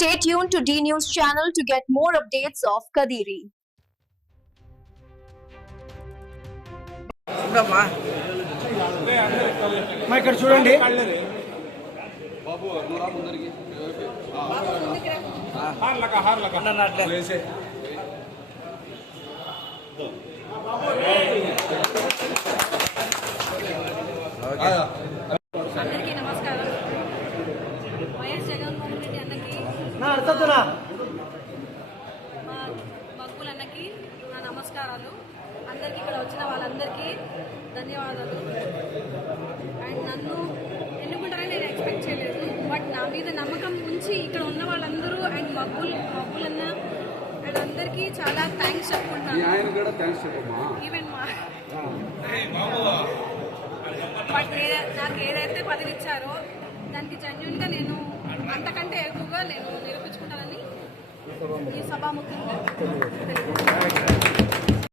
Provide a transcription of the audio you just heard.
Stay tuned to D News channel to get more updates of Kadiri. ఇక్కడ చూడండి అందరికీ నమస్కారం. వైఎస్ జగన్మోహన్ రెడ్డి అన్నకి మగ్గుల అన్నకి నా నమస్కారాలు. అందరికీ ఇక్కడ వచ్చిన వాళ్ళందరికీ ధన్యవాదాలు. అండ్ నన్ను ఎన్నుకుంటారని నేను ఎక్స్పెక్ట్ చేయలేదు, బట్ నా మీద నమ్మకం ఉంచి ఇక్కడ ఉన్న వాళ్ళందరూ అండ్ మగ్గులన్న అండ్ అందరికీ చాలా థ్యాంక్స్ చెప్పుకుంటాను. ఈవెన్ బట్ నాకు ఏదైతే పదవి ఇచ్చారో దానికి జెన్యూన్గా నేను అంతకంటే ఎక్కువగా నేను నిరూపించుకుంటానని ఈ సభాముఖంగా తెలియజేస్తాను.